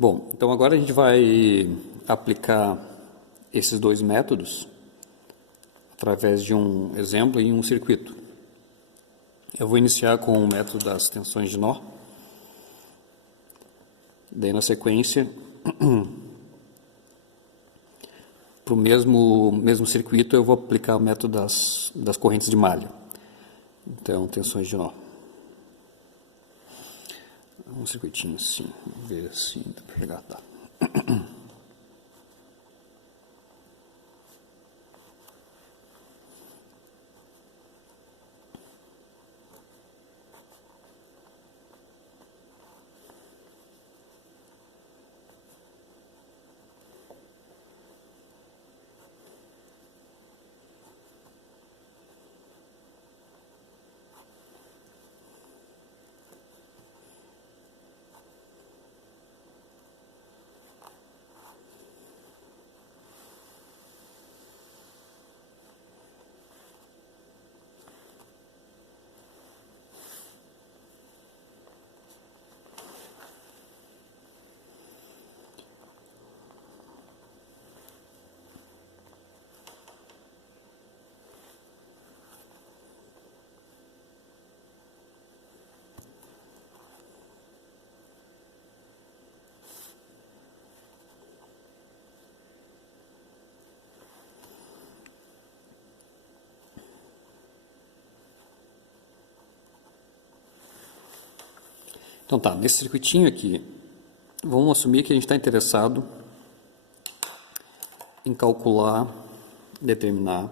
Bom, então agora a gente vai aplicar esses dois métodos através de um exemplo em um circuito. Eu vou iniciar com o método das tensões de nó. Daí, na sequência, para o mesmo circuito, eu vou aplicar o método das correntes de malha. Então, tensões de nó. Um circuitinho assim, vamos ver assim, dá para pegar, tá. Então tá, nesse circuitinho aqui, vamos assumir que a gente está interessado em calcular, determinar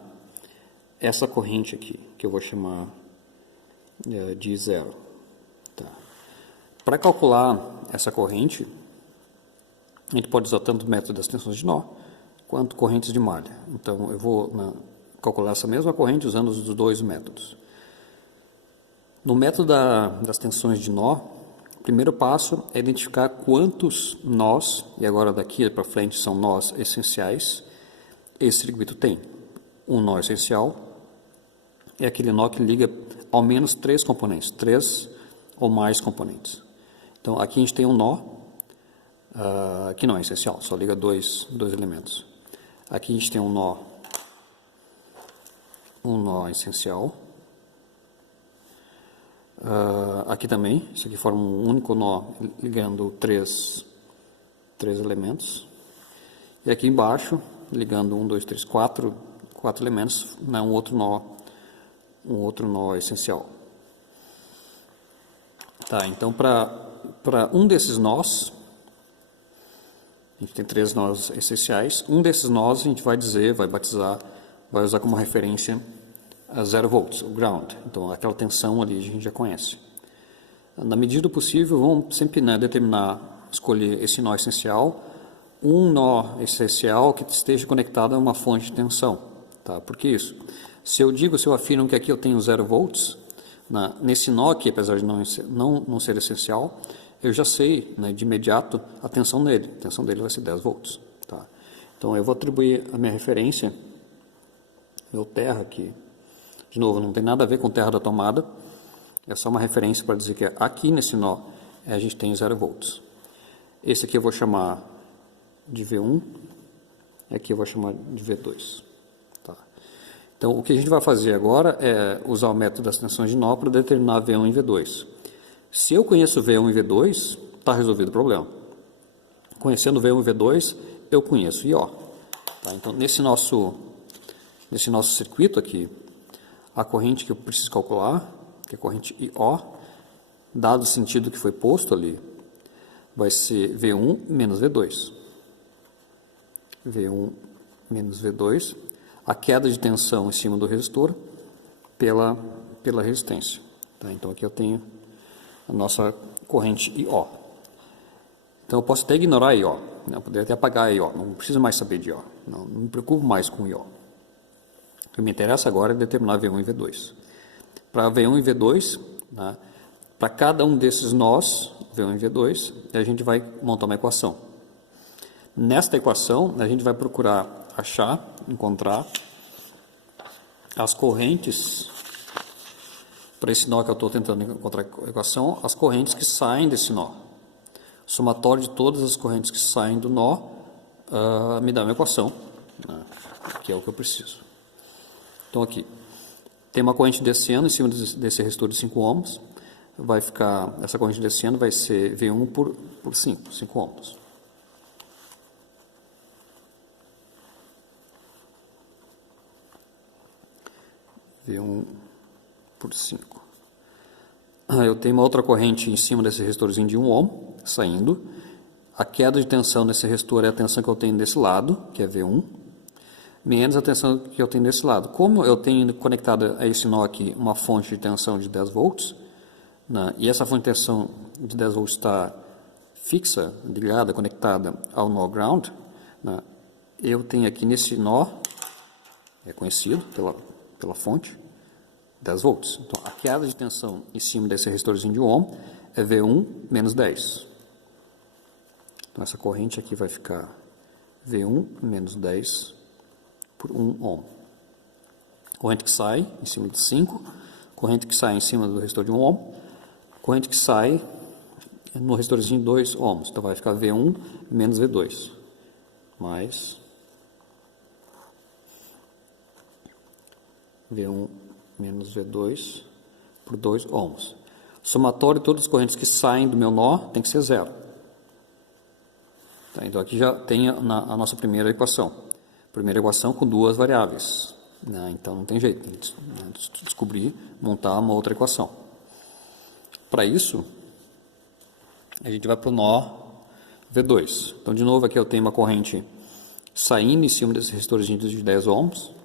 essa corrente aqui, que eu vou chamar de zero. Tá. Para calcular essa corrente, a gente pode usar tanto o método das tensões de nó, quanto correntes de malha. Então, eu vou calcular essa mesma corrente usando os dois métodos. No método das tensões de nó, o primeiro passo é identificar quantos nós, e agora daqui para frente são nós essenciais, esse circuito tem. Um nó essencial é aquele nó que liga ao menos três componentes, três ou mais componentes. Então, aqui a gente tem um nó, que não é essencial, só liga dois elementos. Aqui a gente tem um nó essencial. Aqui também, isso aqui forma um único nó ligando três elementos. E aqui embaixo, ligando 1, 2, 3, 4 elementos, um outro nó essencial. Tá, então para um desses nós, a gente tem três nós essenciais, um desses nós a gente vai batizar, vai usar como referência a 0 volts, o ground. Então, aquela tensão ali a gente já conhece. Na medida do possível, vamos sempre escolher esse nó essencial, um nó essencial que esteja conectado a uma fonte de tensão. Tá? Por que isso? Se eu afirmo que aqui eu tenho 0 volts, nesse nó aqui, apesar de não ser essencial, eu já sei, de imediato a tensão dele. A tensão dele vai ser 10 volts. Tá? Então, eu vou atribuir a minha referência, meu terra aqui. De novo, não tem nada a ver com terra da tomada, é só uma referência para dizer que aqui nesse nó a gente tem 0 volts. Esse aqui eu vou chamar de V1, aqui eu vou chamar de V2. Tá. Então, o que a gente vai fazer agora é usar o método das tensões de nó para determinar V1 e V2. Se eu conheço V1 e V2, está resolvido o problema. Conhecendo V1 e V2, eu conheço IO. Tá. Então, nesse nosso circuito aqui, a corrente que eu preciso calcular, que é a corrente IO, dado o sentido que foi posto ali, vai ser V1 menos V2. V1 menos V2, a queda de tensão em cima do resistor pela resistência. Tá? Então, aqui eu tenho a nossa corrente IO. Então, eu posso até ignorar a IO, eu poderia até apagar a IO, não preciso mais saber de IO, não me preocupo mais com IO. O que me interessa agora é determinar V1 e V2. Para V1 e V2, para cada um desses nós, V1 e V2, a gente vai montar uma equação. Nesta equação, a gente vai procurar encontrar as correntes, para esse nó que eu estou tentando encontrar a equação, as correntes que saem desse nó. somatório de todas as correntes que saem do nó me dá uma equação, né, que é o que eu preciso. Então aqui, tem uma corrente descendo em cima desse resistor de 5 ohms, vai ficar, essa corrente descendo vai ser V1 por 5 ohms. V1 por 5. Eu tenho uma outra corrente em cima desse resistorzinho de 1 ohm, saindo. A queda de tensão nesse resistor é a tensão que eu tenho desse lado, que é V1, menos a tensão que eu tenho desse lado. Como eu tenho conectado a esse nó aqui uma fonte de tensão de 10 volts, né, e essa fonte de tensão de 10 volts está fixa, ligada, conectada ao nó ground, né, eu tenho aqui nesse nó, é conhecido pela fonte, 10 volts. Então, a queda de tensão em cima desse resistorzinho de 1 ohm é V1 menos 10. Então, essa corrente aqui vai ficar V1 menos 10 por 1 ohm. Corrente que sai em cima de 5, corrente que sai em cima do resistor de 1 ohm, corrente que sai no resistorzinho de 2 ohms. Então, vai ficar V1 menos V2, mais V1 menos V2 por 2 ohms. Somatório de todas as correntes que saem do meu nó tem que ser zero. Tá, então aqui já tem a nossa primeira equação. Primeira equação com duas variáveis, né? Então não tem jeito, tem que descobrir, montar uma outra equação. Para isso, a gente vai para o nó V2. Então de novo aqui eu tenho uma corrente saindo em cima desses resistores de 10 ohms.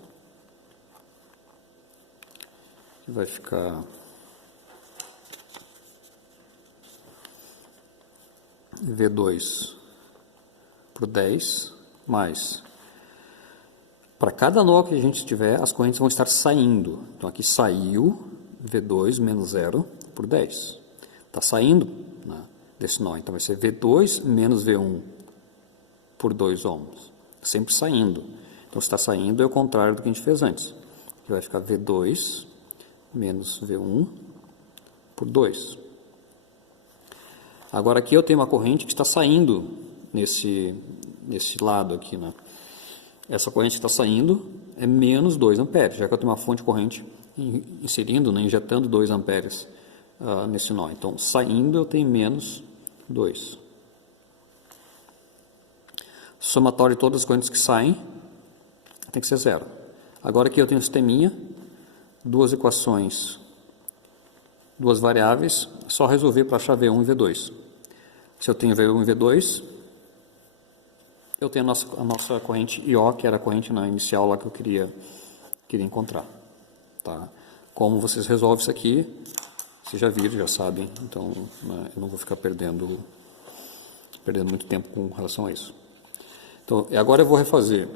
Que vai ficar V2 por 10, mais, para cada nó que a gente tiver, as correntes vão estar saindo. Então aqui saiu V2 menos 0 por 10. Está saindo, né, desse nó, então vai ser V2 menos V1 por 2 ohms. Sempre saindo. Então se está saindo é o contrário do que a gente fez antes. Aqui vai ficar V2 menos V1 por 2. Agora aqui eu tenho uma corrente que está saindo nesse lado aqui, né? Essa corrente que está saindo é menos 2 amperes, já que eu tenho uma fonte de corrente inserindo, né, injetando 2 amperes nesse nó. Então, saindo eu tenho menos 2. Somatório de todas as correntes que saem tem que ser zero. Agora aqui eu tenho um sisteminha, duas equações, duas variáveis, só resolver para achar V1 e V2. Se eu tenho V1 e V2, eu tenho a nossa corrente IO, que era a corrente inicial lá que eu queria encontrar. Tá? Como vocês resolvem isso aqui, vocês já viram, já sabem, então né, eu não vou ficar perdendo muito tempo com relação a isso. Então, agora eu vou refazer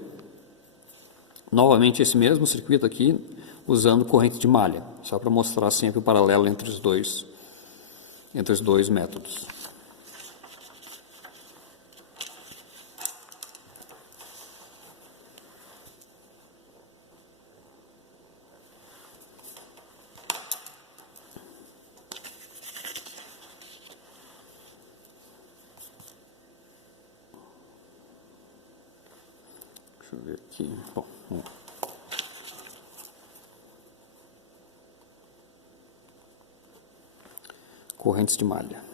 novamente esse mesmo circuito aqui, usando corrente de malha, só para mostrar sempre o paralelo entre os dois métodos. Deixa eu ver aqui. Bom, vamos lá. Correntes de malha.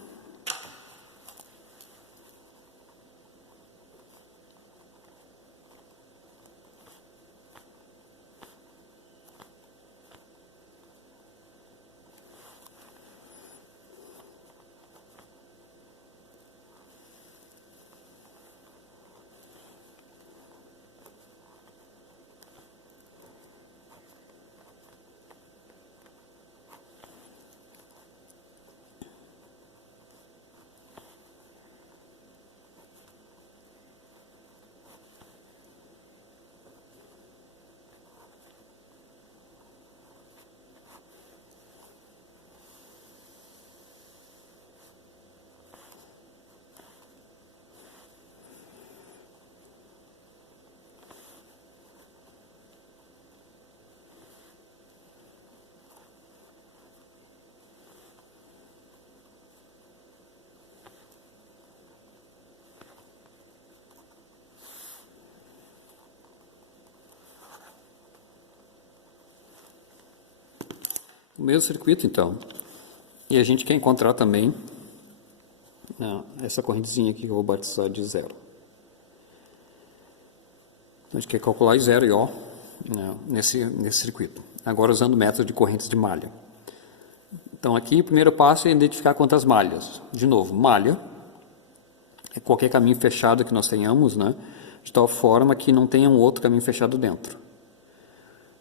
o mesmo circuito, então. E a gente quer encontrar também essa correntezinha aqui que eu vou batizar de 0. Então, a gente quer calcular I0 e O, né, nesse circuito. Agora usando o método de correntes de malha. Então aqui o primeiro passo é identificar quantas malhas. De novo, malha é qualquer caminho fechado que nós tenhamos, né, de tal forma que não tenha um outro caminho fechado dentro.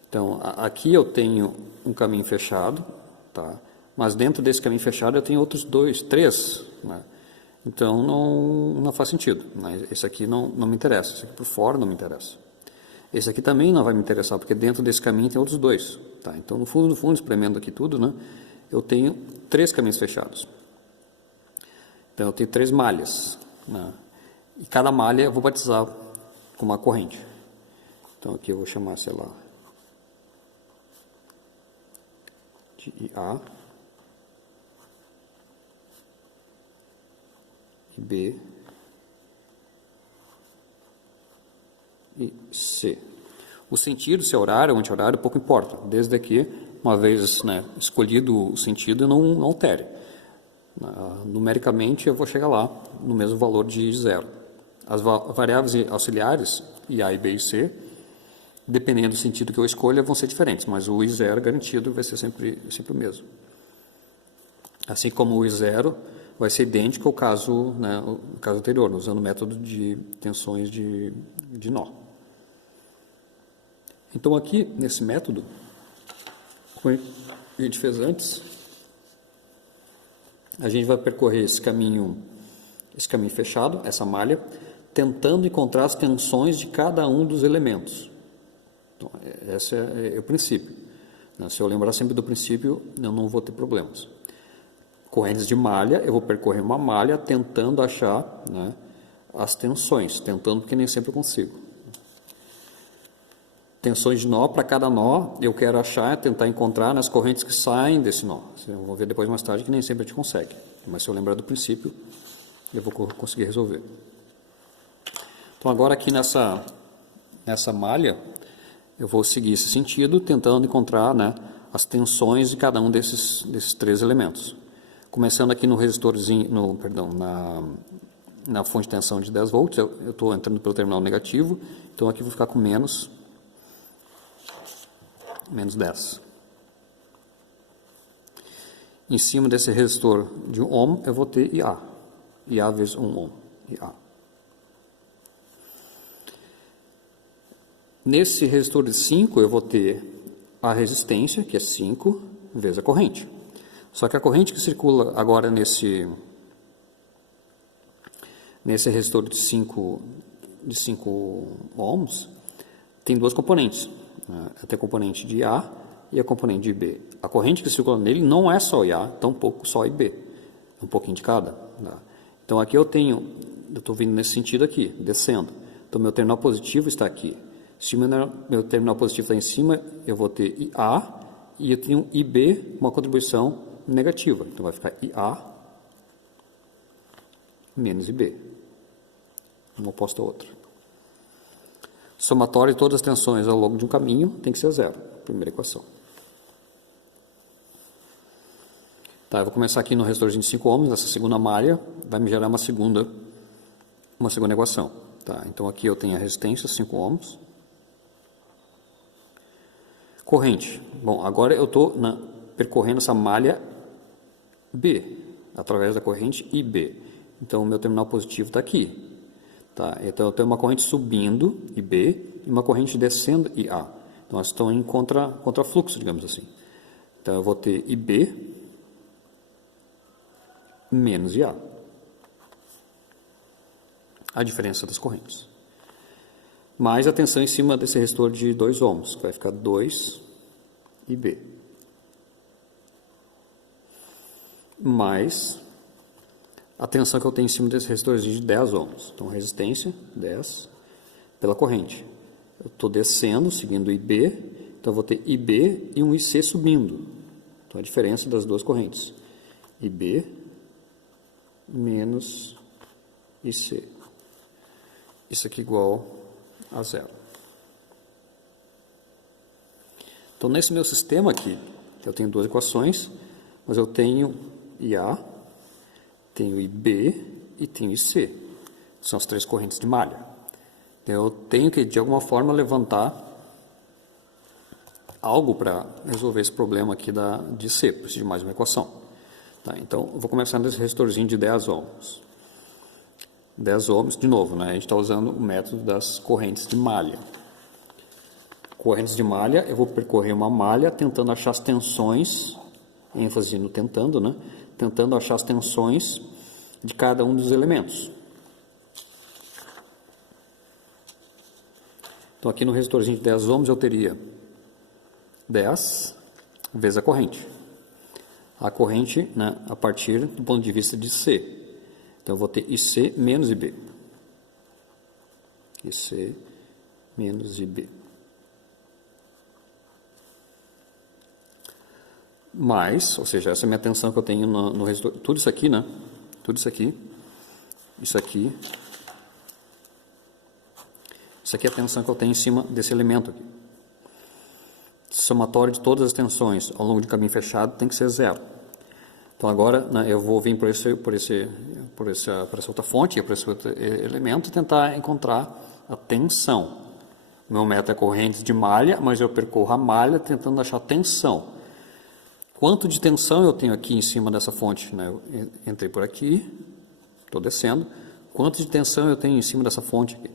Então aqui eu tenho um caminho fechado, tá? Mas dentro desse caminho fechado eu tenho outros 2, 3, né? Então não faz sentido, né? Esse aqui não me interessa, esse aqui por fora não me interessa. Esse aqui também não vai me interessar, porque dentro desse caminho tem outros 2. Tá? Então, no fundo, espremendo aqui tudo, né, eu tenho 3 caminhos fechados. Então, eu tenho 3 malhas. Né, e cada malha eu vou batizar com uma corrente. Então, aqui eu vou chamar, sei lá, de IA, B e C. O sentido, se é horário ou anti-horário, pouco importa, desde que, uma vez, né, escolhido o sentido, eu não altere. Numericamente, eu vou chegar lá no mesmo valor de 0. As variáveis auxiliares, IA, B e C, dependendo do sentido que eu escolha, vão ser diferentes, mas o I0 garantido vai ser sempre o mesmo. Assim como o I0 vai ser idêntico ao caso, né, o caso anterior, usando o método de tensões de nó. Então aqui, nesse método, como a gente fez antes, a gente vai percorrer esse caminho fechado, essa malha, tentando encontrar as tensões de cada um dos elementos. Então, esse é o princípio. Se eu lembrar sempre do princípio, eu não vou ter problemas. Correntes de malha, eu vou percorrer uma malha tentando achar, né, as tensões, tentando porque nem sempre eu consigo. Tensões de nó, para cada nó, eu quero achar, tentar encontrar nas correntes que saem desse nó. Vocês vão ver depois mais tarde que nem sempre a gente consegue. Mas se eu lembrar do princípio, eu vou conseguir resolver. Então agora aqui nessa malha, eu vou seguir esse sentido, tentando encontrar, né, as tensões de cada um desses 3 elementos. Começando aqui no resistorzinho, na fonte de tensão de 10 volts, eu estou entrando pelo terminal negativo, então aqui eu vou ficar com menos 10. Em cima desse resistor de 1 ohm, eu vou ter IA. IA vezes 1 ohm. IA. Nesse resistor de 5, eu vou ter a resistência, que é 5, vezes a corrente. Só que a corrente que circula agora nesse resistor de 5 ohms tem 2 componentes. Tem a componente de A e a componente de B. A corrente que circula nele não é só IA, tampouco só IB. É um pouquinho de cada. Então aqui eu estou vindo nesse sentido aqui, descendo. Então meu terminal positivo está aqui. Se meu terminal positivo está em cima, eu vou ter IA e eu tenho IB, uma contribuição negativa. Então vai ficar IA menos IB. Um oposto ao outro. Somatório de todas as tensões ao longo de um caminho tem que ser 0. Primeira equação. Tá, eu vou começar aqui no resistorzinho de 5 ohms, essa segunda malha vai me gerar uma segunda equação. Tá, então aqui eu tenho a resistência, 5 ohms. Corrente. Bom, agora eu estou percorrendo essa malha B, através da corrente IB. Então o meu terminal positivo está aqui. Tá, então eu tenho uma corrente subindo, IB, e uma corrente descendo, IA. Então elas estão em contrafluxo, digamos assim. Então eu vou ter IB menos IA. A diferença das correntes. Mais a tensão em cima desse resistor de 2 ohms, que vai ficar 2 IB. Mais a tensão que eu tenho em cima desse resistorzinho de 10 ohms. Então, resistência, 10, pela corrente. Eu estou descendo, seguindo o IB, então eu vou ter IB e um IC subindo. Então, a diferença das duas correntes. IB menos IC. Isso aqui igual a 0. Então, nesse meu sistema aqui, Eu tenho duas equações, mas eu tenho IA, tenho IB e tenho IC. São as três correntes de malha. Então, eu tenho que, de alguma forma, levantar algo para resolver esse problema aqui de C. Preciso de mais uma equação. Tá, então, eu vou começar nesse resistorzinho de 10 ohms. 10 ohms, de novo, né? A gente está usando o método das correntes de malha. Correntes de malha, eu vou percorrer uma malha tentando achar as tensões, ênfase no tentando, né? Tentando achar as tensões de cada um dos elementos. Então, aqui no resistorzinho de 10 ohms, eu teria 10 vezes a corrente. A corrente, né, a partir do ponto de vista de C. Então, eu vou ter IC menos IB. IC menos IB. Mais, ou seja, essa é a minha tensão que eu tenho no resistor. Tudo isso aqui, né? Tudo isso aqui. Isso aqui. Isso aqui é a tensão que eu tenho em cima desse elemento aqui. Somatório de todas as tensões ao longo de caminho fechado tem que ser zero. Então agora, né, eu vou vir por essa outra fonte, por esse outro elemento, e tentar encontrar a tensão. O meu método é correntes de malha, mas eu percorro a malha tentando achar tensão. Quanto de tensão eu tenho aqui em cima dessa fonte? Né? Eu entrei por aqui, estou descendo. Quanto de tensão eu tenho em cima dessa fonte aqui?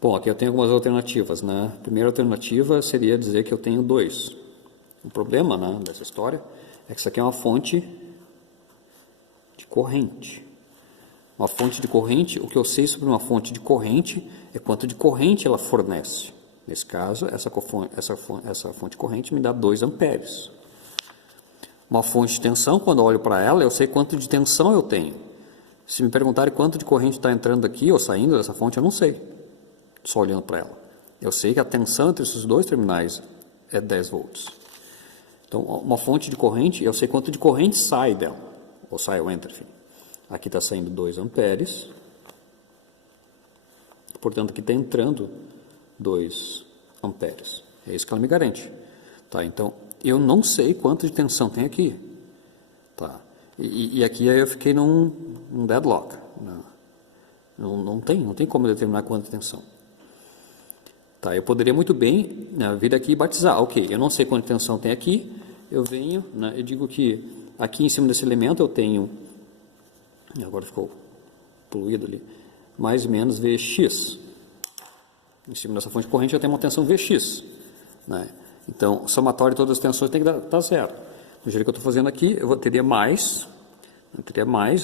Bom, aqui eu tenho algumas alternativas, né? A primeira alternativa seria dizer que eu tenho 2. O problema, né, dessa história é que isso aqui é uma fonte de corrente. Uma fonte de corrente, o que eu sei sobre uma fonte de corrente é quanto de corrente ela fornece. Nesse caso, essa fonte de corrente me dá 2 amperes. Uma fonte de tensão, quando eu olho para ela, eu sei quanto de tensão eu tenho. Se me perguntarem quanto de corrente está entrando aqui ou saindo dessa fonte, eu não sei. Só olhando para ela. Eu sei que a tensão entre esses dois terminais é 10 volts. Então, uma fonte de corrente, eu sei quanto de corrente sai dela. Ou sai ou entra, enfim. Aqui está saindo 2 amperes. Portanto, aqui está entrando 2 amperes. É isso que ela me garante. Tá, então, eu não sei quanto de tensão tem aqui. Tá. E aqui eu fiquei num deadlock. Não tem como determinar quanta tensão. Tá, eu poderia muito bem, né, vir aqui e batizar. Ok, eu não sei quanta tensão tem aqui. Eu venho, né, eu digo que aqui em cima desse elemento eu tenho, agora ficou poluído ali, mais ou menos Vx. Em cima dessa fonte de corrente eu tenho uma tensão Vx. Né? Então, o somatório de todas as tensões tem que dar zero. Do jeito que eu estou fazendo aqui, eu teria mais,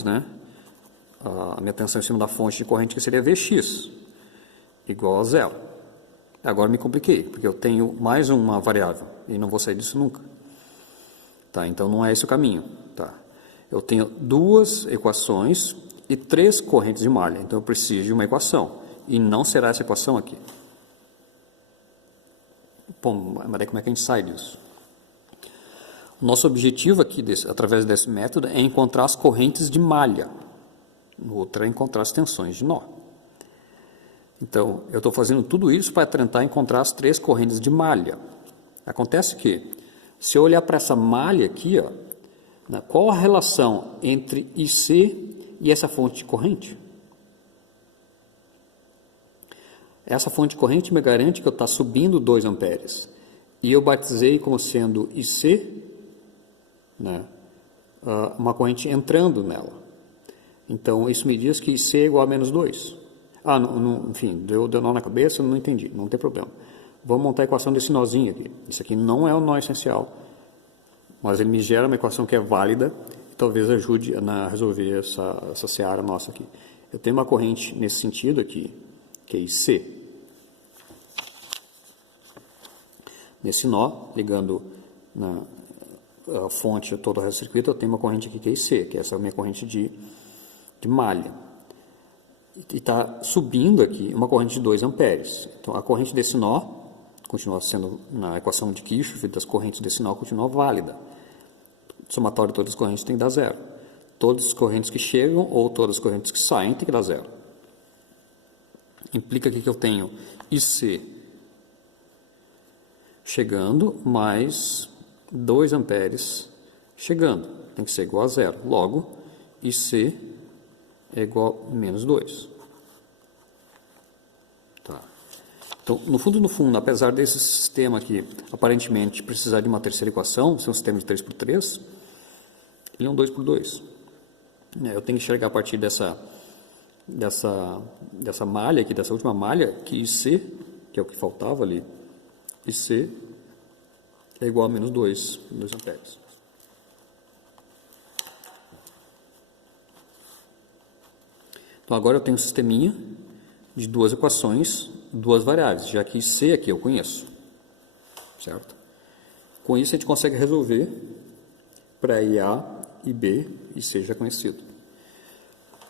né? A minha tensão em cima da fonte de corrente, que seria Vx, igual a zero. Agora me compliquei, porque eu tenho mais uma variável, e não vou sair disso nunca. Tá, então não é esse o caminho. Tá. Eu tenho 2 equações e 3 correntes de malha, então eu preciso de uma equação, e não será essa equação aqui. Bom, mas daí como é que a gente sai disso? O nosso objetivo aqui, através desse método, é encontrar as correntes de malha. O outro é encontrar as tensões de nó. Então, eu estou fazendo tudo isso para tentar encontrar as 3 correntes de malha. Acontece que, se eu olhar para essa malha aqui, ó, né, qual a relação entre IC e essa fonte de corrente? Essa fonte de corrente me garante que eu estou subindo 2 amperes. E eu batizei como sendo IC, né, uma corrente entrando nela. Então, isso me diz que C é igual a menos 2. Enfim, deu nó na cabeça, não entendi, não tem problema. Vamos montar a equação desse nozinho aqui. Isso aqui não é o nó essencial, mas ele me gera uma equação que é válida e talvez ajude a resolver essa seara nossa aqui. Eu tenho uma corrente nesse sentido aqui, que é IC. Nesse nó, ligando a fonte todo o resto do circuito, eu tenho uma corrente aqui que é IC, que é essa minha corrente de malha. E está subindo aqui uma corrente de 2 amperes. Então, a corrente desse nó continua sendo, na equação de Kirchhoff, das correntes desse nó continua válida. O somatório de todas as correntes tem que dar zero. Todas as correntes que chegam ou todas as correntes que saem tem que dar zero. Implica aqui que eu tenho IC chegando mais 2 amperes chegando. Tem que ser igual a zero. Logo, IC é igual a menos 2. Tá. Então, no fundo, apesar desse sistema aqui aparentemente precisar de uma terceira equação, ser um sistema de 3×3, ele é um 2×2. Eu tenho que enxergar a partir dessa malha aqui, dessa última malha, que IC, que é o que faltava ali, IC é igual a menos 2 amperes. Então agora eu tenho um sisteminha de 2 equações, 2 variáveis, já que C aqui eu conheço, certo? Com isso a gente consegue resolver para IA e B e C já conhecido.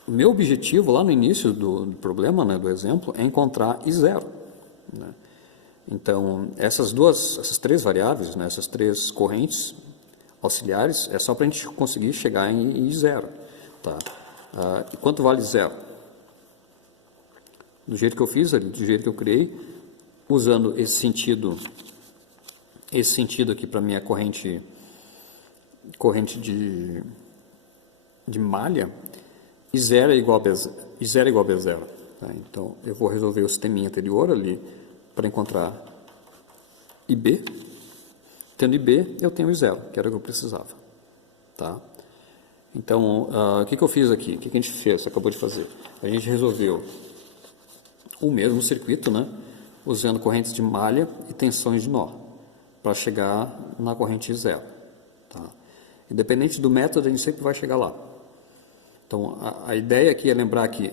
O meu objetivo lá no início do problema, né, do exemplo, é encontrar I0. Né? Então essas 3 variáveis, né, essas 3 correntes auxiliares, é só para a gente conseguir chegar em I0. Tá? E quanto vale 0? Do jeito que eu fiz ali, do jeito que eu criei, usando esse sentido aqui para minha corrente de malha, I0 é igual a B0. Tá? Então, eu vou resolver o sisteminha anterior ali para encontrar IB. Tendo IB, eu tenho I0, que era o que eu precisava. Tá? Então, o que eu fiz aqui? O que a gente fez? Acabou de fazer. A gente resolveu o mesmo circuito, né? Usando correntes de malha e tensões de nó, para chegar na corrente I0. Tá? Independente do método, a gente sempre vai chegar lá. Então, a ideia aqui é lembrar que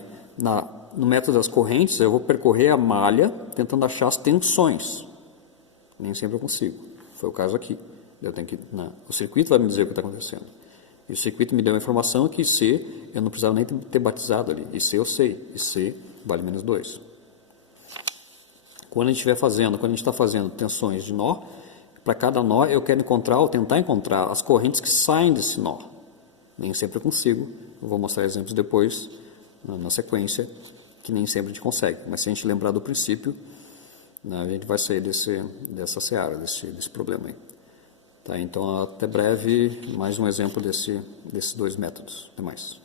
no método das correntes, eu vou percorrer a malha tentando achar as tensões. Nem sempre eu consigo. Foi o caso aqui. O circuito vai me dizer o que está acontecendo. E o circuito me deu a informação que C, eu não precisava nem ter batizado ali. E C eu sei. E C vale menos 2. Quando a gente está fazendo tensões de nó, para cada nó eu quero encontrar ou tentar encontrar as correntes que saem desse nó. Nem sempre eu consigo. Eu vou mostrar exemplos depois, na sequência, que nem sempre a gente consegue. Mas se a gente lembrar do princípio, a gente vai sair dessa seara, desse problema aí. Tá, então, até breve, mais um exemplo desses 2 métodos. Até mais.